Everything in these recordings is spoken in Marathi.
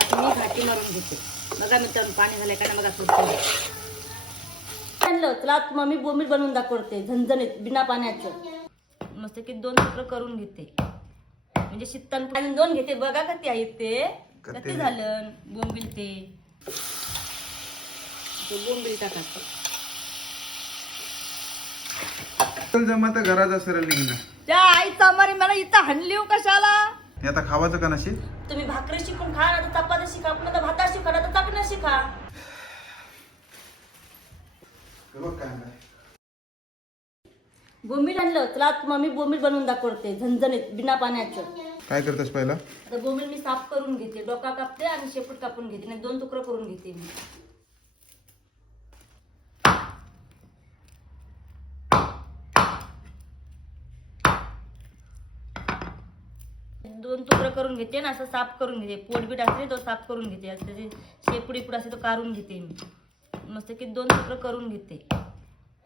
आता मी घाटी मारून घेते. बघा मित्रांनो पाणी झालंय का बघा थोडं. चला मम्मी बोंबील बनवून दाखवते झणझणीत बिना पाण्याचं. मस्त की 2 तुकडे करून घेते म्हणजे शित्तान पाणी 2 घेते. बघा कधी आहे ते कधी झालं बोंबील ते बोंबील टाकायचं. जमत घराचा सरळ निघणार त्या आईचा मारी मला इथं हाणली कशाला. हे आता खावाचं का नशी. तुम्ही भाकरी शिकून खा ना तर चपाती शिका पुन्हा तर भाता शिका ना तर चपण्या शिका. बोंबील आणलं चला मम्मी बोंबील बनवून दाखवते झणझणीत बिना पाण्याचं. काय करतेस पहिला. आता बोंबील मी साफ करून घेते. डोका कापते आणि शेपूट कापून घेते नाही 2 तुकडे करून घेते मी. दोन तुकडे करून घेते ना असं साफ करून घेते. पोटबीट असते तो साफ करून घेते. त्याचे शेपुडी पुढे असते तो काढून घेते मी. मस्त की 2 तुकडे करून घेते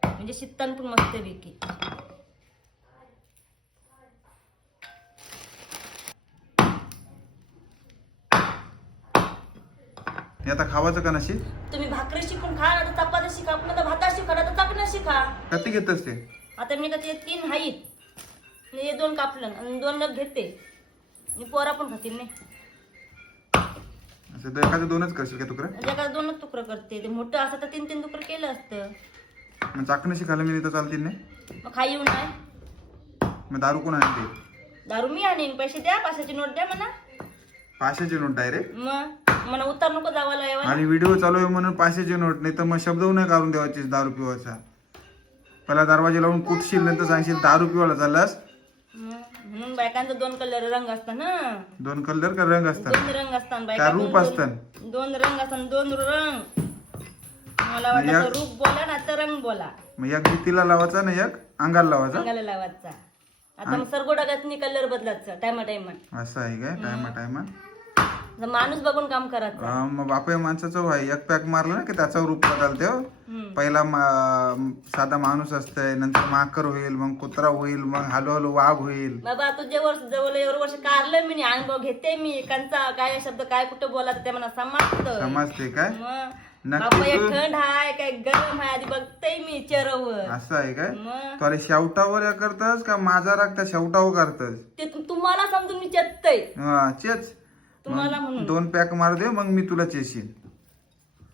म्हणजे शित्तान पण मस्त पैकी. हे आता खावाचं का नशी. तुम्ही भाकरी शिकून खा ना तर चपाती शिका पुन्हा तर भाता शिका ना तर चपण्या शिका. कधी घेतस ते. आता मी का ते 3 आहेत हे 2 कापलं आणि 2 नग घेते. मी पोरा पण खातील नाही असं तर एखादं 2च करशील का तुकडं. एका 2च तुकडं करते. ते मोठं असं तर 3 तुकडं केलं असतं. मग चाकणशी खायला मी तर चालतील नाही. मग खाई येऊ नाही. मग दारू कोण आणते. दारू मी आणीन. पैसे द्या 500ची नोट द्या म्हणा. 500ची नोट डायरेक्ट. मग मला उतार नको जावाला यावा. आणि व्हिडिओ चालू आहे म्हणून 500ची नोट नाही तर मग शब्द नाही काढून द्यावाची दारू पिवायचा. पहिला दरवाजा लावून कुठशील नंतर सांगशील दारू पिवायला चाललास. म्हणून बायकांचा 2 कलर रंग असतात ना. 2 कलर का रंग असतात. 2 रंग असतात का बायका. रूप असतात. 2 रंग असतात 2 रंग. मला वाटतं रूप बोला ना तर रंग बोला. मग एक भीतीला लावायचा ना एक अंगाला लावायचा. अंगाला लावायचा. आता मग सरगोडागतनी कलर बदलायचा टायमा टायमा. असं आहे काय टायमा टायमा. माणूस बघून काम करायचं. मग बापे माणसाचं व्हाय एक पॅक मारलं ना की त्याचा रूप बदलते. पहिला साधा माणूस असतंय नंतर माकर होईल मग कुत्रा होईल मग हळूहळू वाघ होईल. बाबा तुझे वर्ष जवळ एवढं वर्ष काढलं मी अनुभव घेते मी. कंचा काय शब्द काय कुठं बोलायचं ते मला समजते काय. बापा एक थंड हाय काय गरम हाय आधी बघते मी चेहऱ्यावर. असं आहे काय. तू अरे शेवटावर या करतस का माझा राग त्या शेवटावर करतस. ते तुम्हाला समजून मी चेततय. चेच तुम्हाला म्हणून 2 पॅक मार दे मग मी तुला चेशील.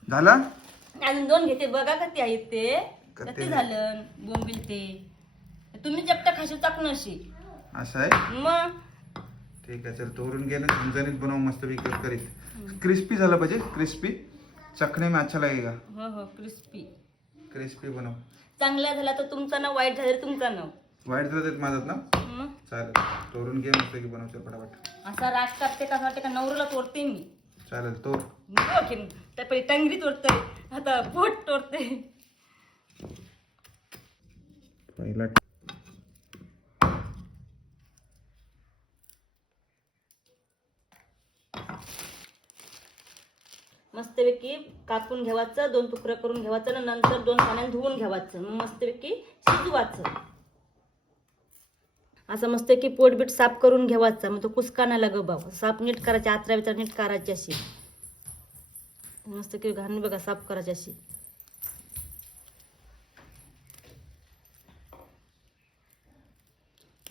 झाला अजून 2 घेते. बघा कधी आहेत ते कधी झालं बोंबील ते. तुम्ही चपटा खाशी टाकणशी असं आहे. मग ठीक आहे चल तोरून घे ना झणझणीत बनव मस्त पैकी करीत. क्रिस्पी झालं पाहिजे. क्रिस्पी चखने में अच्छा लगेगा. हो हो क्रिस्पी क्रिस्पी बनव. चांगला झाला तर तुमचा नाव वाईट झालं तर तुमचा नाव वाईट झालं देत माझात ना. मग चालेल तोरून घे मस्त की बनवते फटाफट. असा राग कापते का वाटते का नवऱ्याला तोडते मी. चालेल तोर. त्या पहिले टंगरी तोडते आता बोट तोडते. पहिला मस्तपैकी कापून घ्यावायचं. 2 तुकडे करून घ्यावायचं नंतर 2 पाण्याने धुवून घ्यावायचं. मग मस्तपैकी शिजवायचं. असं मस्त की पोटबीट साफ करून घ्यावायचा. मग तो कुसकाना लागबाव साफ नीट करायची. आत्रा विचार नीट करायची अशी मस्त की घाण बघा साफ करायची अशी.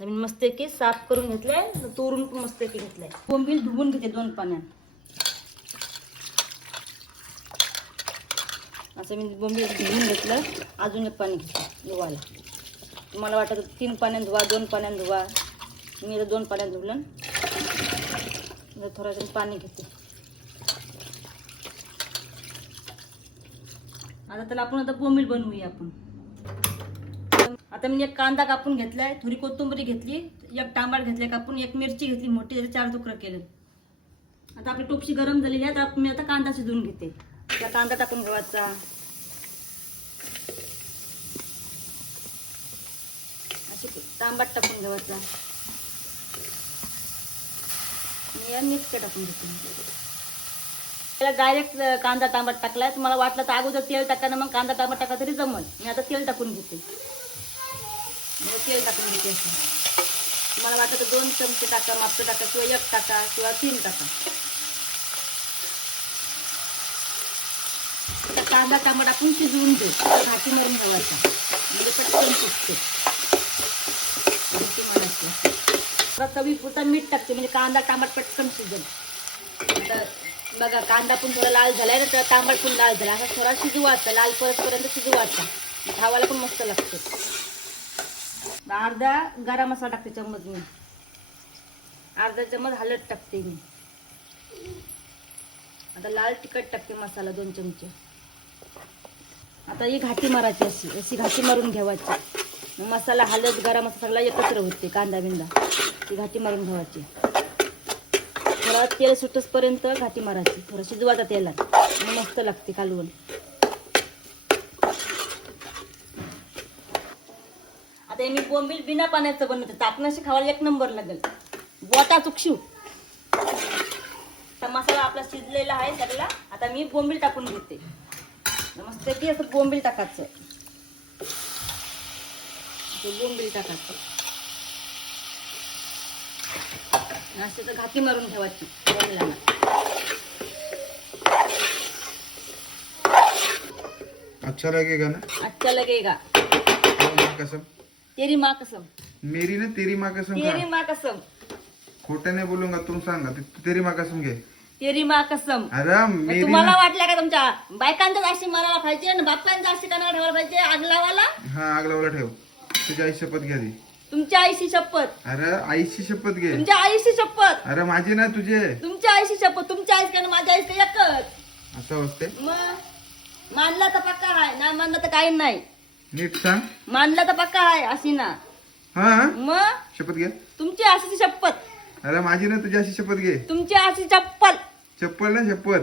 मी मस्त की साफ करून घेतलंय. तोरून पण मस्त की घेतलंय. बोंबील धुवून घेते 2 पाण्यात. असं मी बोंबील धुवून घेतलं. अजून 1 पाणी घेतलं धुवायला. तुम्हाला वाटत 3 पाण्यात धुवा 2 पाण्यात धुवा. मी 2 पाण्यात धुवलं. थोडं पाणी घेते. आता त्याला आपण आता बोंबील बनवूया आपण. आता मी 1 कांदा कापून घेतलाय. थोडी कोथिंबीर घेतली. 1 टमाटर घेतलाय कापून. 1 मिरची घेतली मोठी त्याचे 4 तुकडे केले. आता आपली टोपशी गरम झालेली आहे तर मी आता कांदा शिजवून घेते. त्या कांदा टाकून घ्यायचा. तांबाट टाकून घ्यायचा. मिरची टाकून घेते. त्याला डायरेक्ट कांदा तांबाट टाकलाय. तुम्हाला वाटलं तर अगोदर तेल टाकायला मग कांदा तांबाट टाका तरी जमल. मी आता तेल टाकून घेते. तेल टाकून घेते असं. तुम्हाला वाटतं 2 चमचे टाका मापचं टाका किंवा 1 टाका किंवा 3 टाका. कांदा टमाटा आपण शिजवून देऊ. घाटी मारून ठेवायचा म्हणजे पटकन शिजते. घाटी मारायची. चवीपुरता मीठ टाकते म्हणजे कांदा टमाटा पटकन शिजेल. आता बघा कांदा पण थोडा लाल झालाय ना, तर तांबट पण लाल झाला. असा थोडा शिजवायचा, लाल परतपर्यंत शिजवायचा. खावायला पण मस्त लागते. अर्धा गरम मसाला टाकते चम्मच मी. अर्धा चम्मच हळद टाकते मी. आता लाल तिखट टाकते मसाला 2 चमचे. आता ही घाटी मारायची, अशी अशी घाटी मारून घ्यावायची. मसाला हळद गरम मसाला सगळा एकत्र होते. कांदा बिंदा ती घाटी मारून घ्यावायची. थोडा तेल सुटसपर्यंत घाटी मारायची. थोडं शिजवायचा तेलात, मग मस्त लागते कालवण. आता हे मी बोंबील बिना पाण्याचं बनवते. ताकणाशी खावायला 1 नंबर लागेल. बोटा चुकशू. आता मसाला आपला शिजलेला आहे सगळा. आता मी बोंबील टाकून घेते. मस्त की असं बोंबील टाकायचं. बोंबील टाकायचं. असं तर घाटी मारून ठेवायची बोंबिलाला. अच्छा लगेगा ना? अच्छा लगेगा. माँ कसम. तेरी माँ कसम. मेरी ना तेरी माँ कसम खा. तेरी माँ कसम. खोटं नाही बोलूंगा. तुम सांगा तेरी माँ कसम घे. तेरी माँ कसम. अरे मेरी तुम्हाला वाटलं का तुमच्या बायकांचा जास्ती मारायला पाहिजे आणि बाप्पांचा जास्ती कानाला ठेवायला पाहिजे? आग लावायला. हा आग लावला ठेव. तुझी आई शपथ घ्या ती. तुमच्या आईशी शपथ. अरे आईची शपथ घे. तुमच्या आईशी शपथ. अरे माझी ना तुझे. तुमच्या आईशी शपथ. तुमच्या आईस का माझ्या आईस का एकच. असं असते. मग मानला तर पक्का आहे, नाही मानला तर काही नाही. नीट सांग. मानला तर पक्का आहे अशी ना. हा मग शपथ घे. तुमची आशीची शपथ. अरे माझी ना तुझी अशी शपथ घे. तुमची आशी चप्पल. चप्पल ना शपथ.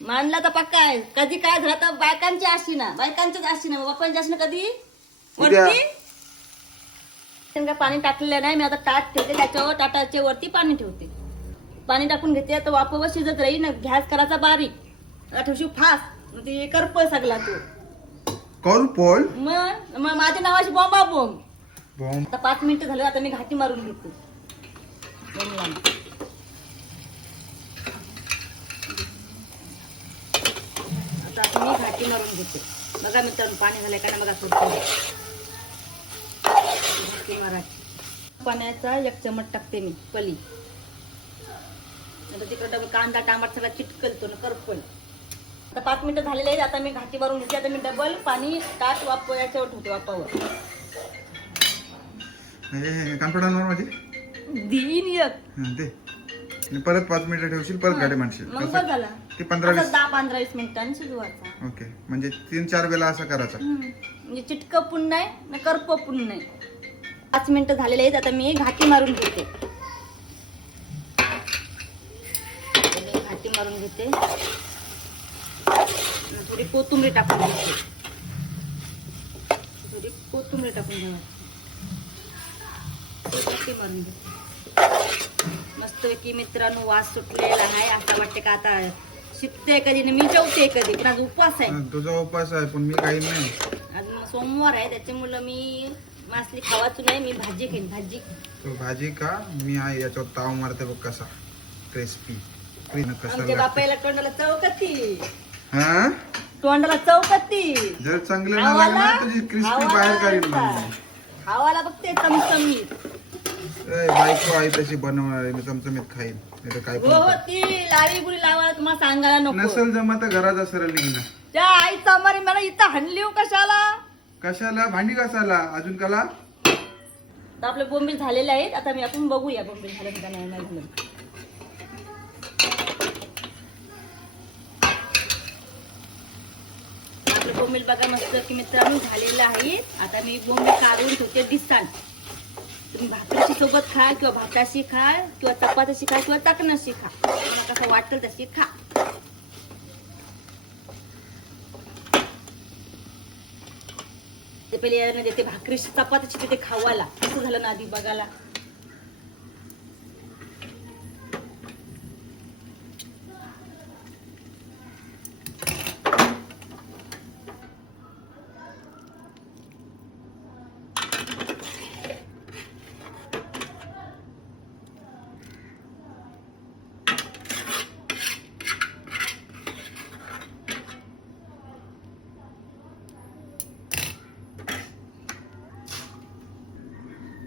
मानला तर पक्का आहे. कधी काय झालं तर बायकांची आशी ना, बायकांचीच आशी ना, बाप्पांची आशी ना. कधी उद्या. वरती त्यांना पाणी टाकलेलं नाही मी. आता ताट ठेवते, त्याच्यावर ताटाच्या वरती पाणी ठेवते. पाणी टाकून घेते. आता वाफावर शिजत राहील ना. गॅस करायचा बारीक. आता ठेवशी फास्ट. मग ते करपळ सगळा तो. करपळ. मग माझ्या नावाची बॉम्बा बॉम्ब. बॉम्ब. आता 5 मिनिटं झालं. आता मी घाटी मारून घेते. आता आपण मी घाटी मारून घेते. बघा मित्रांनो पाणी झालंय का ना बघा. थोडं घाटी मारायची. पाण्याचा 1 चमच टाकते मी पली. आता तिकडे डबल कांदा टमाटर सगळा चिटकलतो ना करपल. आता 5 मिनिटं झालेले आहेत. आता मी घाटी मारून घेते. आता मी डबल पाणी ताट याच्यावर ठेवते वापावर. कॉन्फिडन्स वर माझी दिन एक. दे. आणि परत 5 मिनिटं ठेवशील. परत गाडी म्हणशील. मग बस झाला. ते 15-20. 10-15-20 मिनिटांनी शिजवायचा. ओके म्हणजे 3-4 वेळा असं करायचं. म्हणजे चिटक पण नाही ना करप पण नाही. 5 मिनिटं झालेले आहेत. आता मी घाटी मारून घेते. घाटी मारून घेते. थोडी कोथिंबीर टाकून घ्यायची. थोडी कोथिंबीर टाकून घ्यायची. घाटी मारून घेते. मस्तपैकी मित्रांनो वास सुटलेला आहे. असं वाटते का आता शिकते कधी मी जेवते कधी. पण आज उपवास आहे. तुझा उपवास आहे पण मी काही नाही. आज सोमवार आहे त्याच्यामुळे मी मासली खावाच नाही. मी भाजी खाईन. भाजी. तू भाजी का? मी आहे याच्यावर ताव मारते बघ कसा क्रिस्पी. आमच्या बापाला तोंडाला चौकती. हा तोंडाला चौकती. जर चांगलं नाही लागलं ना तुझी क्रिस्पी बाहेर काढील म्हणजे. खावाला बघते चमचमीत. बायको आहे तशी बनवणार. मी चमचमीत खाईन. नाही तर काय पण हो कर. ती लाडी बुडी लावायला तुम्हाला सांगायला नको. नसल जमत घराचा सरळ निघणं. त्या आईचा मारी मला इथं हाणली हो कशाला. कशाला? भांडी कशाला? अजून कला? तर आपले बोंबील झालेले आहेत. आता मी आपण बघूया बोंबील झालं का नाही झालं. आपले बोंबील बघा मस्त की मित्रांनो झालेलं आहे. आता मी बोंबील काढून ठेवते दिसतान. तुम्ही भाकरीची सोबत खा किंवा भाताशी खा किंवा चपातीशी खा किंवा ताकणाशी खा. तुम्हाला कसं वाटेल तशी खा. ते पहिले यायला देते भाकरीशी चपातीशी तिथे खावायला. कसं झालं ना आधी बघायला.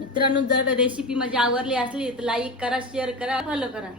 मित्रांनो, जर रेसिपी माझी आवडली असली तर लाईक करा, शेअर करा, फॉलो करा.